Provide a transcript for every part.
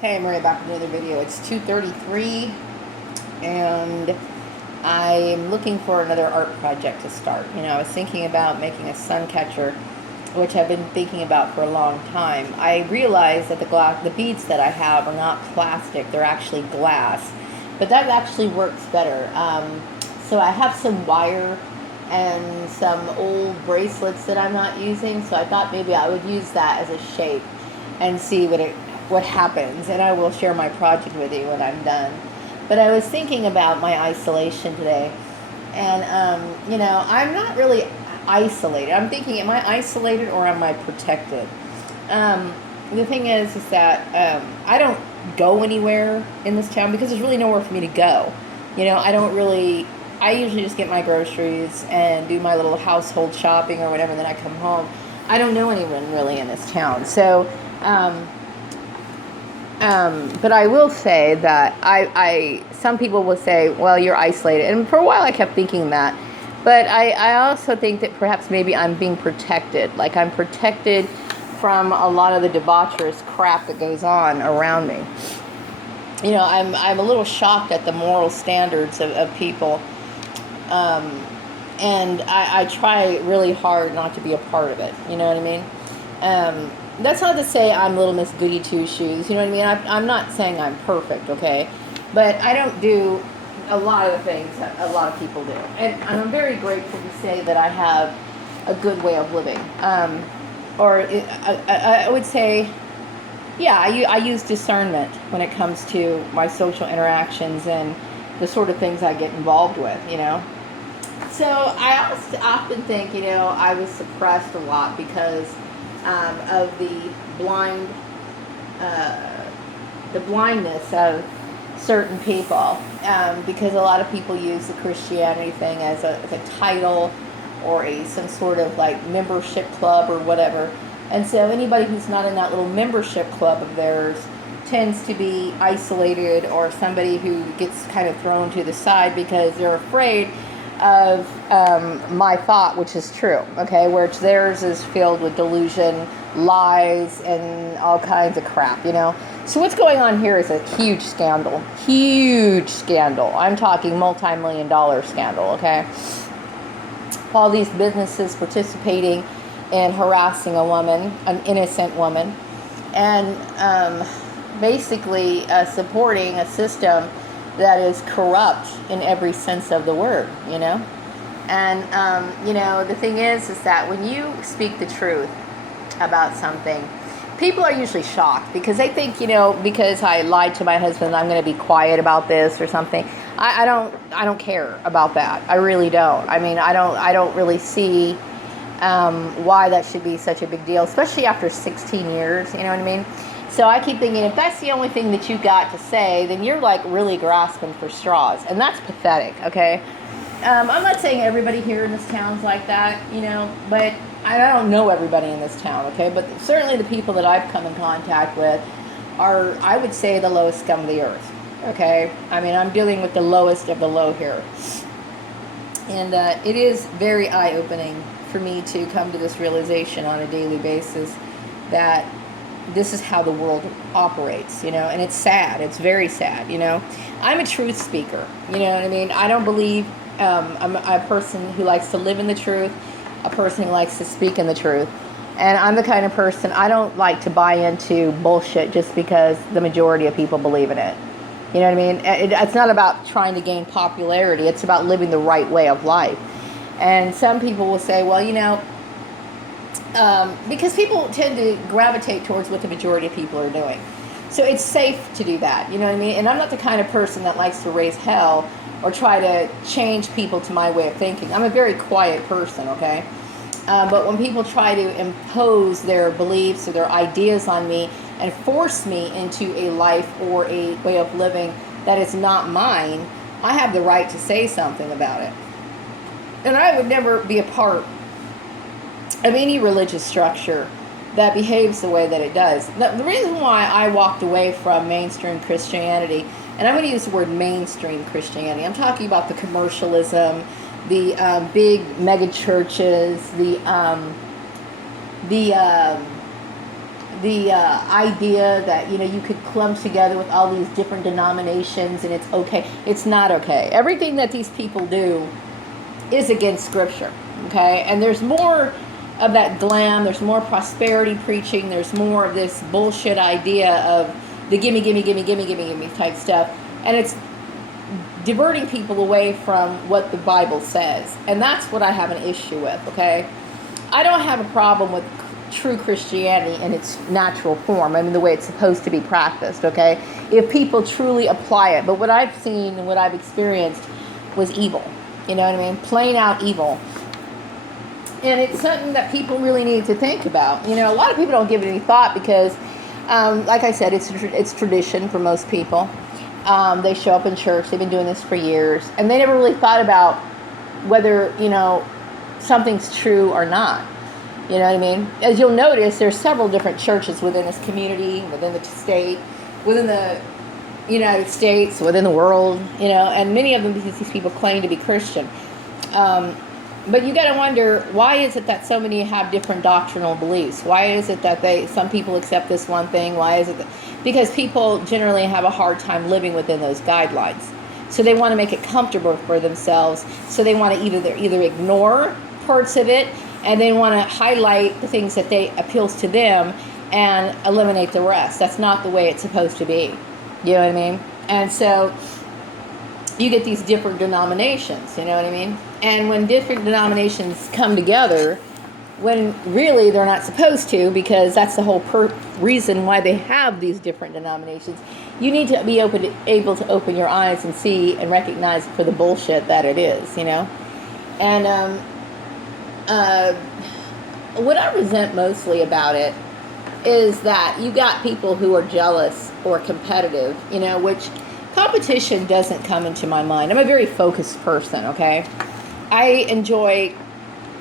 Hey, I'm Maria back with another video. It's 2:33 and I'm looking for another art project to start. I was thinking about making a sun catcher, which I've been thinking about for a long time. I realized that the beads that I have are not plastic, they're actually glass. But that actually works better. So I have some wire and some old bracelets that I'm not using, so I thought maybe I would use that as a shape and see what happens, and I will share my project with you when I'm done. But I was thinking about my isolation today, and I'm not really isolated. I'm thinking, am I isolated or am I protected? The thing is that I don't go anywhere in this town because there's really nowhere for me to go. I usually just get my groceries and do my little household shopping or whatever, and then I come home. I don't know anyone really in this town. So, but I will say that some people will say, well, you're isolated. And for a while I kept thinking that. But I also think that perhaps maybe I'm being protected. Like I'm protected from a lot of the debaucherous crap that goes on around me. I'm a little shocked at the moral standards of people. And I try really hard not to be a part of it. You know what I mean? That's not to say I'm little Miss Goody Two-Shoes. You know what I mean? I'm not saying I'm perfect, okay? But I don't do a lot of the things that a lot of people do. And I'm very grateful to say that I have a good way of living. I would say, yeah, I use discernment when it comes to my social interactions and the sort of things I get involved with, So I often think, I was suppressed a lot because of the blindness of certain people, because a lot of people use the Christianity thing as a title or some sort of like membership club or whatever. And so anybody who's not in that little membership club of theirs tends to be isolated, or somebody who gets kind of thrown to the side because they're afraid of my thought, which is true, okay, whereas theirs is filled with delusion, lies, and all kinds of crap, So what's going on here is a huge scandal. I'm talking multi-million-dollar scandal, okay? All these businesses participating in harassing a woman, an innocent woman, and basically supporting a system that is corrupt in every sense of the word, And, the thing is that when you speak the truth about something, people are usually shocked because they think, because I lied to my husband, I'm going to be quiet about this or something. I don't care about that. I really don't. I mean, I don't really see why that should be such a big deal, especially after 16 years, you know what I mean? So I keep thinking, if that's the only thing that you got to say, then you're like really grasping for straws, and that's pathetic, okay? I'm not saying everybody here in this town's like that, but I don't know everybody in this town, okay? But certainly the people that I've come in contact with are, I would say, the lowest scum of the earth, okay? I mean, I'm dealing with the lowest of the low here. And it is very eye-opening for me to come to this realization on a daily basis that this is how the world operates, and it's sad. It's very sad, I'm a truth speaker, you know what I mean? I don't believe I'm a person who likes to live in the truth, a person who likes to speak in the truth. And I'm the kind of person, I don't like to buy into bullshit just because the majority of people believe in it. You know what I mean? It's not about trying to gain popularity. It's about living the right way of life. And some people will say, well, because people tend to gravitate towards what the majority of people are doing. So it's safe to do that, you know what I mean? And I'm not the kind of person that likes to raise hell or try to change people to my way of thinking. I'm a very quiet person, okay? But when people try to impose their beliefs or their ideas on me and force me into a life or a way of living that is not mine, I have the right to say something about it. And I would never be a part of any religious structure that behaves the way that it does. The reason why I walked away from mainstream Christianity, and I'm going to use the word mainstream Christianity, I'm talking about the commercialism, the big mega churches, the the idea that, you could clump together with all these different denominations and it's okay. It's not okay. Everything that these people do is against Scripture, okay? And there's more of that glam, there's more prosperity preaching, there's more of this bullshit idea of the gimme, gimme, gimme, gimme, gimme, gimme type stuff. And it's diverting people away from what the Bible says. And that's what I have an issue with, okay? I don't have a problem with true Christianity in its natural form. I mean, the way it's supposed to be practiced, okay? If people truly apply it. But what I've seen and what I've experienced was evil. You know what I mean? Plain out evil. And it's something that people really need to think about. A lot of people don't give it any thought because, like I said, it's tradition for most people. They show up in church. They've been doing this for years. And they never really thought about whether, something's true or not. You know what I mean? As you'll notice, there's several different churches within this community, within the state, within the United States, within the world, and many of them, these people claim to be Christian. But you got to wonder, why is it that so many have different doctrinal beliefs? Why is it that some people accept this one thing? Why is it because people generally have a hard time living within those guidelines. So they want to make it comfortable for themselves. So they want to either ignore parts of it, and they want to highlight the things that appeals to them and eliminate the rest. That's not the way it's supposed to be. You know what I mean? And so you get these different denominations, you know what I mean? And when different denominations come together, when really they're not supposed to, because that's the whole reason why they have these different denominations, you need to be able to open your eyes and see and recognize for the bullshit that it is, And what I resent mostly about it is that you got people who are jealous or competitive, which competition doesn't come into my mind. I'm a very focused person, okay? I enjoy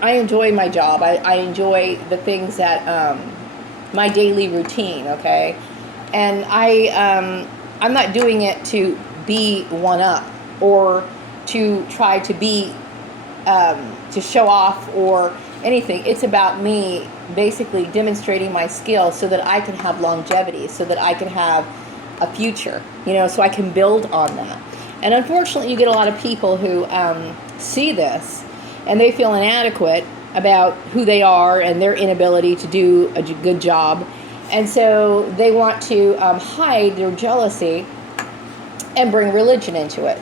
my job. I enjoy the things that, my daily routine, okay? And I'm not doing it to be one up or to try to be, to show off or anything. It's about me basically demonstrating my skill so that I can have longevity, so that I can have a future, so I can build on that. And unfortunately, you get a lot of people who see this and they feel inadequate about who they are and their inability to do a good job. And so they want to hide their jealousy and bring religion into it.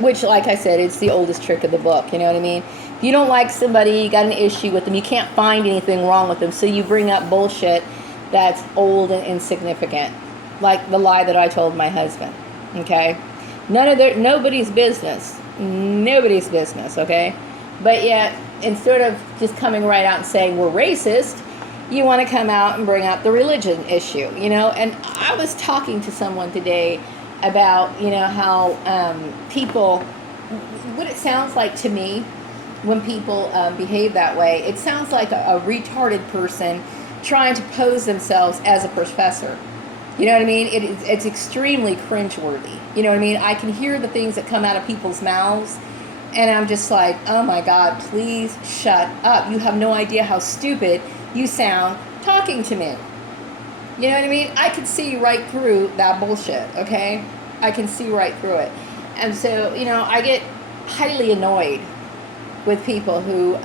Which, like I said, it's the oldest trick of the book, you know what I mean? If you don't like somebody, you got an issue with them, you can't find anything wrong with them, so you bring up bullshit that's old and insignificant. Like the lie that I told my husband, okay? Nobody's business. Nobody's business, okay? But yet, instead of just coming right out and saying we're racist, you want to come out and bring up the religion issue, And I was talking to someone today about, how people, what it sounds like to me when people behave that way, it sounds like a retarded person trying to pose themselves as a professor. You know what I mean? It's extremely cringeworthy. You know what I mean? I can hear the things that come out of people's mouths, and I'm just like, oh my God, please shut up. You have no idea how stupid you sound talking to me. You know what I mean? I can see right through that bullshit, okay? I can see right through it. And so, I get highly annoyed with people who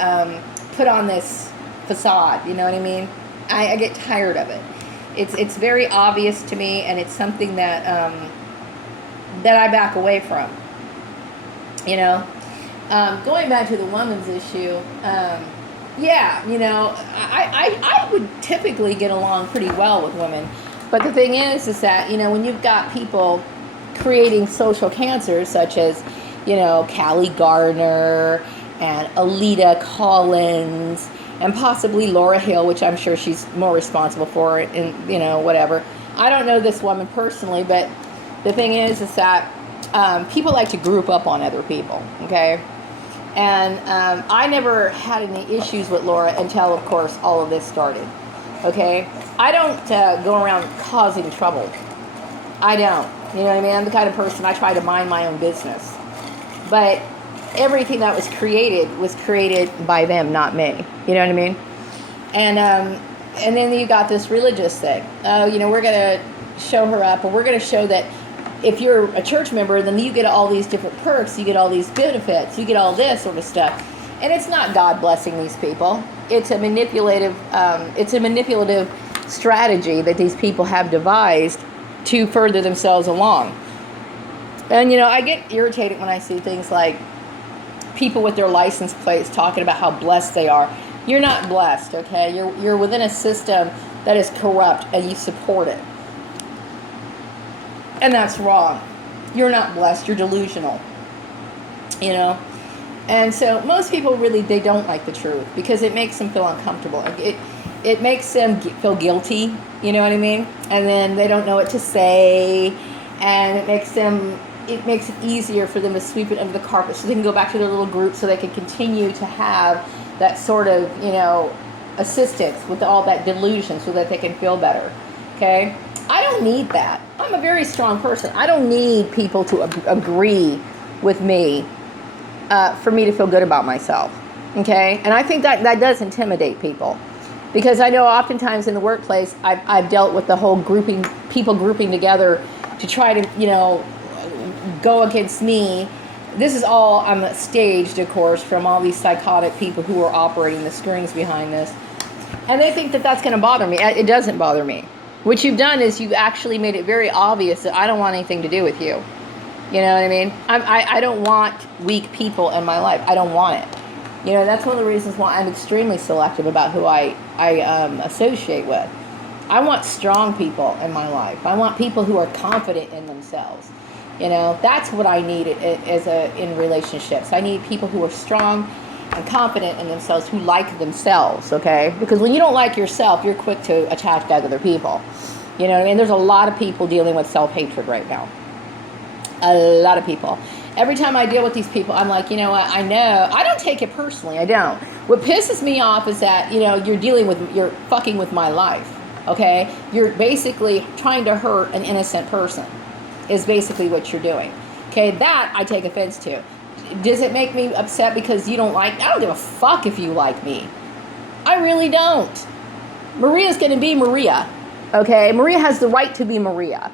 put on this facade, you know what I mean? I get tired of it. It's very obvious to me, and it's something that that I back away from. Going back to the woman's issue, I would typically get along pretty well with women. But the thing is that, when you've got people creating social cancers such as, Callie Gardner and Alita Collins and possibly Laura Hill, which I'm sure she's more responsible for it, and, whatever. I don't know this woman personally, but the thing is that people like to group up on other people, okay? And I never had any issues with Laura until, of course, all of this started, okay? I don't go around causing trouble. I don't. You know what I mean? I'm the kind of person, I try to mind my own business. But everything that was created by them, not me. You know what I mean? And And then you got this religious thing. Oh, we're going to show her up, or we're going to show that if you're a church member, then you get all these different perks, you get all these benefits, you get all this sort of stuff. And it's not God blessing these people. It's a manipulative strategy that these people have devised to further themselves along. And I get irritated when I see things like people with their license plates talking about how blessed they are. You're not blessed, okay? You're within a system that is corrupt, and you support it. And that's wrong. You're not blessed. You're delusional. And so most people really, they don't like the truth because it makes them feel uncomfortable. It makes them feel guilty, you know what I mean? And then they don't know what to say, and it makes it easier for them to sweep it under the carpet so they can go back to their little group so they can continue to have that sort of, assistance with all that delusion so that they can feel better, okay? I don't need that. I'm a very strong person. I don't need people to agree with me for me to feel good about myself, okay? And I think that does intimidate people, because I know oftentimes in the workplace I've dealt with the whole people grouping together to try to, go against me. This is all staged, of course, from all these psychotic people who are operating the strings behind this. And they think that that's going to bother me. It doesn't bother me. What you've done is you've actually made it very obvious that I don't want anything to do with you. You know what I mean? I don't want weak people in my life. I don't want it. That's one of the reasons why I'm extremely selective about who I associate with. I want strong people in my life. I want people who are confident in themselves. That's what I need in relationships. I need people who are strong and confident in themselves, who like themselves, okay? Because when you don't like yourself, you're quick to attack other people. You know what I mean? There's a lot of people dealing with self-hatred right now. A lot of people. Every time I deal with these people, I'm like, I know. I don't take it personally. I don't. What pisses me off is that, you're fucking with my life, okay? You're basically trying to hurt an innocent person is basically what you're doing. Okay, that I take offense to. Does it make me upset because you don't like me? I don't give a fuck if you like me. I really don't. Maria's going to be Maria. Okay, Maria has the right to be Maria.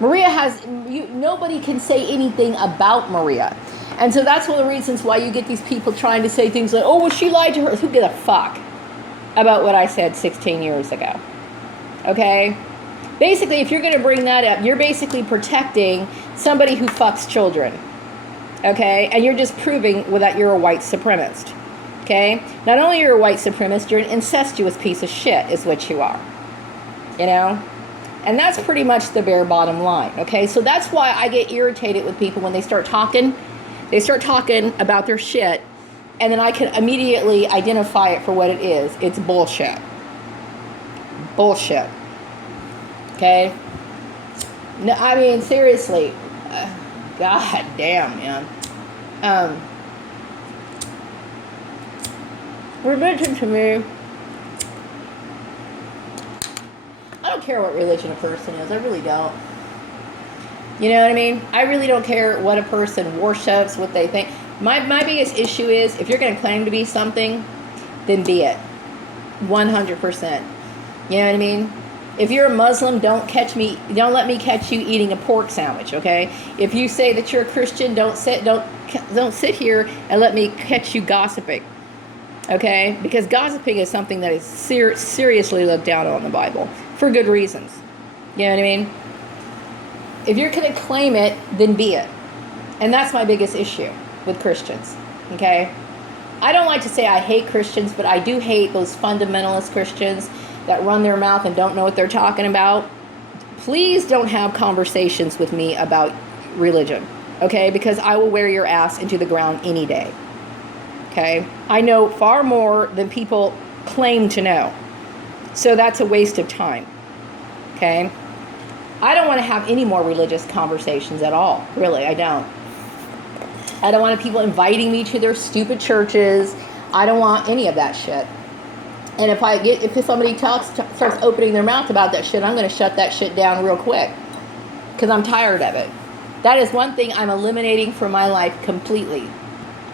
Nobody can say anything about Maria. And so that's one of the reasons why you get these people trying to say things like, oh, well, she lied to her. Who gives a fuck about what I said 16 years ago? Okay? Basically, if you're going to bring that up, you're basically protecting somebody who fucks children. Okay? And you're just proving that you're a white supremacist. Okay? Not only are you a white supremacist, you're an incestuous piece of shit is what you are. And that's pretty much the bare bottom line. Okay? So that's why I get irritated with people when they start talking. They start talking about their shit, and then I can immediately identify it for what it is. It's bullshit. Bullshit. Okay? No, I mean, seriously. God damn, man. Religion to me, I don't care what religion a person is. I really don't. You know what I mean? I really don't care what a person worships, what they think. My biggest issue is, if you're going to claim to be something, then be it. 100%. You know what I mean? If you're a Muslim, don't let me catch you eating a pork sandwich, okay? If you say that you're a Christian, don't sit here and let me catch you gossiping, okay? Because gossiping is something that is seriously looked down on in the Bible for good reasons. You know what I mean? If you're going to claim it, then be it. And that's my biggest issue with Christians, okay? I don't like to say I hate Christians, but I do hate those fundamentalist Christians that run their mouth and don't know what they're talking about. Please don't have conversations with me about religion, okay? Because I will wear your ass into the ground any day, okay? I know far more than people claim to know. So that's a waste of time, okay? I don't want to have any more religious conversations at all. Really, I don't. I don't want people inviting me to their stupid churches. I don't want any of that shit. And if somebody starts opening their mouth about that shit, I'm going to shut that shit down real quick. Because I'm tired of it. That is one thing I'm eliminating from my life completely.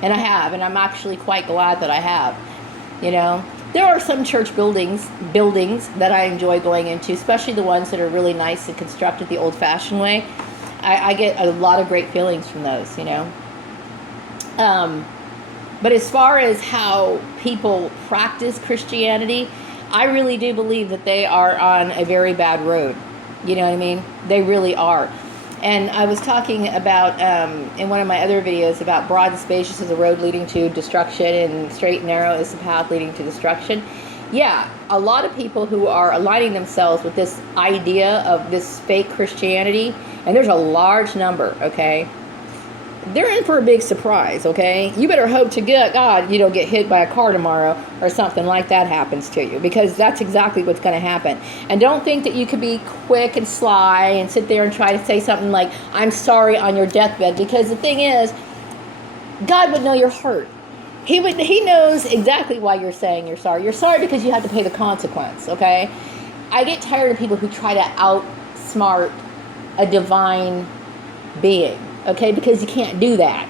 And I have. And I'm actually quite glad that I have. There are some church buildings that I enjoy going into, especially the ones that are really nice and constructed the old-fashioned way. I get a lot of great feelings from those, you know. But as far as how people practice Christianity, I really do believe that they are on a very bad road. You know what I mean? They really are. And I was talking about, in one of my other videos, about broad and spacious is the road leading to destruction and straight and narrow is the path leading to destruction. Yeah, a lot of people who are aligning themselves with this idea of this fake Christianity, and there's a large number, okay? They're in for a big surprise, okay? You better hope to God you don't get hit by a car tomorrow or something like that happens to you, because that's exactly what's going to happen. And don't think that you could be quick and sly and sit there and try to say something like, I'm sorry on your deathbed, because the thing is, God would know your heart. He knows exactly why you're saying you're sorry. You're sorry because you have to pay the consequence, okay? I get tired of people who try to outsmart a divine being. Okay, because you can't do that.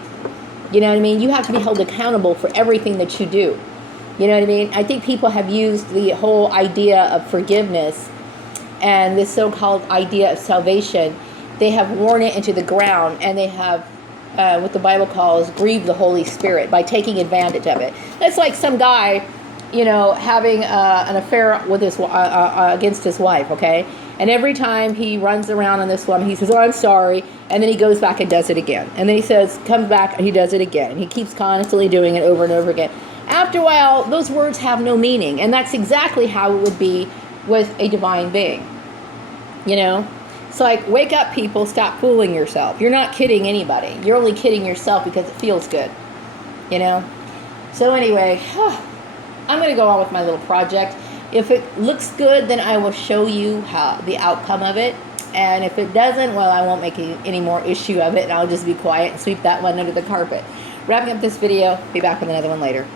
You know what I mean? You have to be held accountable for everything that you do. You know what I mean? I think people have used the whole idea of forgiveness and this so-called idea of salvation. They have worn it into the ground, and they have what the Bible calls grieved the Holy Spirit by taking advantage of it. That's like some guy, you know, having an affair with his against his wife, okay? And every time he runs around on this woman, he says, oh, I'm sorry. And then he goes back and does it again. And then he says, comes back, and he does it again. And he keeps constantly doing it over and over again. After a while, those words have no meaning. And that's exactly how it would be with a divine being. You know? It's like, wake up, people. Stop fooling yourself. You're not kidding anybody. You're only kidding yourself because it feels good. You know? So anyway, I'm going to go on with my little project. If it looks good, then I will show you how the outcome of it. And if it doesn't, well, I won't make any more issue of it, and I'll just be quiet and sweep that one under the carpet. Wrapping up this video, be back with another one later.